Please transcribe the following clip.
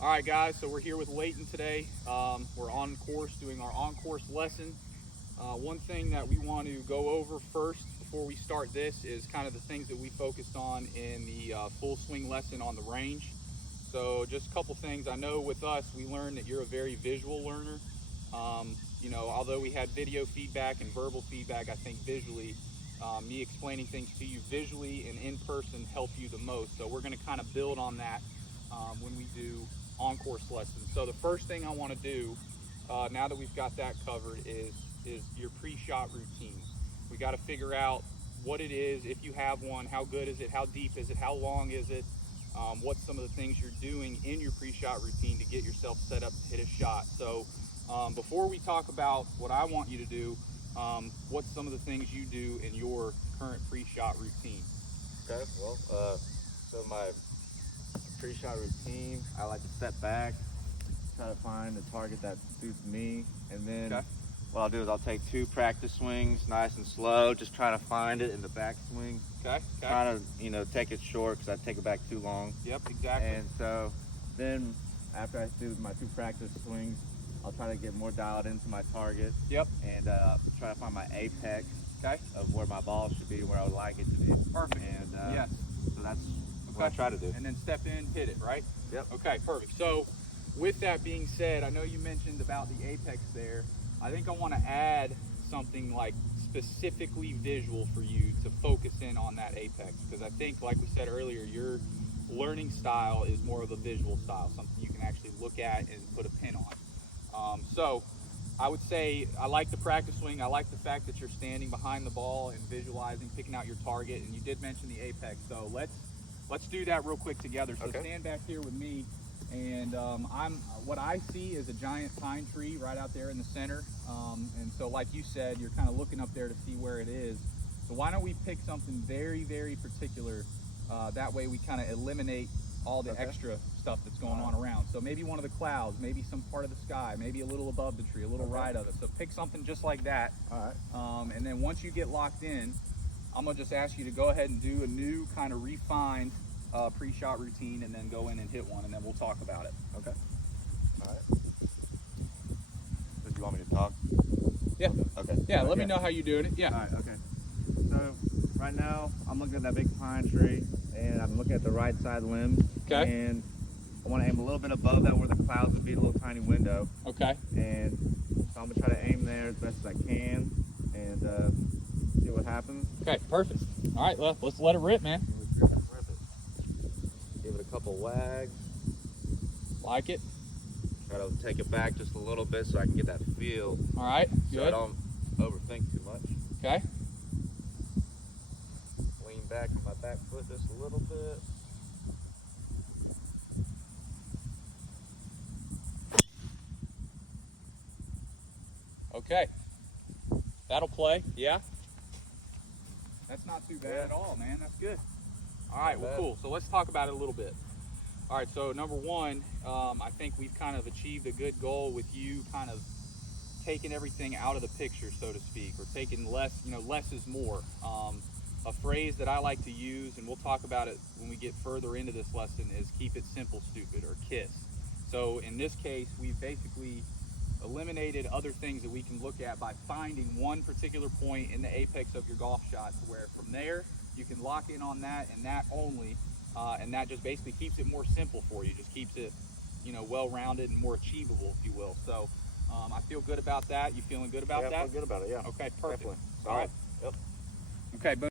All right, guys, so we're here with Leighton today. We're on course doing our on-course lesson. One thing that we want to go over first before we start this is kind of the things that we focused on in the full swing lesson on the range. So just a couple things. I know with us, we learned that you're a very visual learner. You know, although we had video feedback and verbal feedback, I think visually, me explaining things to you visually and in person help you the most. So we're going to kind of build on that when we do on-course lessons. So the first thing I want to do, now that we've got that covered, is your pre-shot routine. We got to figure out what it is, if you have one, how good is it, how deep is it, how long is it, what's some of the things you're doing in your pre-shot routine to get yourself set up to hit a shot. So before we talk about what I want you to do, what's some of the things you do in your current pre-shot routine? Okay, well, so my pre-shot routine, I like to step back, try to find a target that suits me, and then what I'll do is I'll take 2 practice swings, nice and slow, just trying to find it in the backswing. Trying to, you know, take it short because I take it back too long. Yep, exactly. And so then after I do my 2 practice swings, I'll try to get more dialed into my target. Yep. And try to find my apex of where my ball should be, where I would like it to be. Perfect. And yes. So that's what I try to do. And then step in, hit it, right? Yep. Okay, perfect. So with that being said, I know you mentioned about the apex there. I think I want to add something like specifically visual for you to focus in on that apex, because I think, like we said earlier, your learning style is more of a visual style, something you can actually look at and put a pin on. So I would say I like the practice swing. I like the fact that you're standing behind the ball and visualizing, picking out your target, and you did mention the apex. So let's do that real quick together. So stand back here with me, and what I see is a giant pine tree right out there in the center. And so like you said, you're kind of looking up there to see where it is. So why don't we pick something very, very particular? That way we kind of eliminate all the extra stuff that's going on around. So maybe one of the clouds, maybe some part of the sky, maybe a little above the tree, a little right of it. So pick something just like that. All right. And then once you get locked in, I'm gonna just ask you to go ahead and do a new kind of refined pre-shot routine, and then go in and hit one, and then we'll talk about it. Okay. All right. So do you want me to talk? Yeah. Okay. Yeah, let me know how you're doing it. Yeah. All right, okay. So right now, I'm looking at that big pine tree, and I'm looking at the right side limb. Okay. And I want to aim a little bit above that where the clouds would be, a little tiny window. Okay. And so I'm going to try to aim there as best as I can and see what happens. Okay, perfect. All right, well, let's let it rip, man. Give it a couple wags. Like it. Try to take it back just a little bit so I can get that feel. All right, So good. I don't overthink too much. Okay. Lean back with my back foot just a little bit. Okay. That'll play. Yeah. That's not too bad at all, man. That's good. All right, well, cool. So let's talk about it a little bit. All right, so number one, I think we've kind of achieved a good goal with you kind of taking everything out of the picture, so to speak, or taking less, you know, less is more. A phrase that I like to use, and we'll talk about it when we get further into this lesson, is keep it simple, stupid, or KISS. So in this case, we've basically eliminated other things that we can look at by finding one particular point in the apex of your golf shot, to where from there you can lock in on that and that only, and that just basically keeps it more simple for you, just keeps it, you know, well-rounded and more achievable, if you will. So I feel good about that. You feeling good about that? Yeah, I feel good about it, yeah. Okay, perfect. Definitely. All right. Yep. Okay, boom.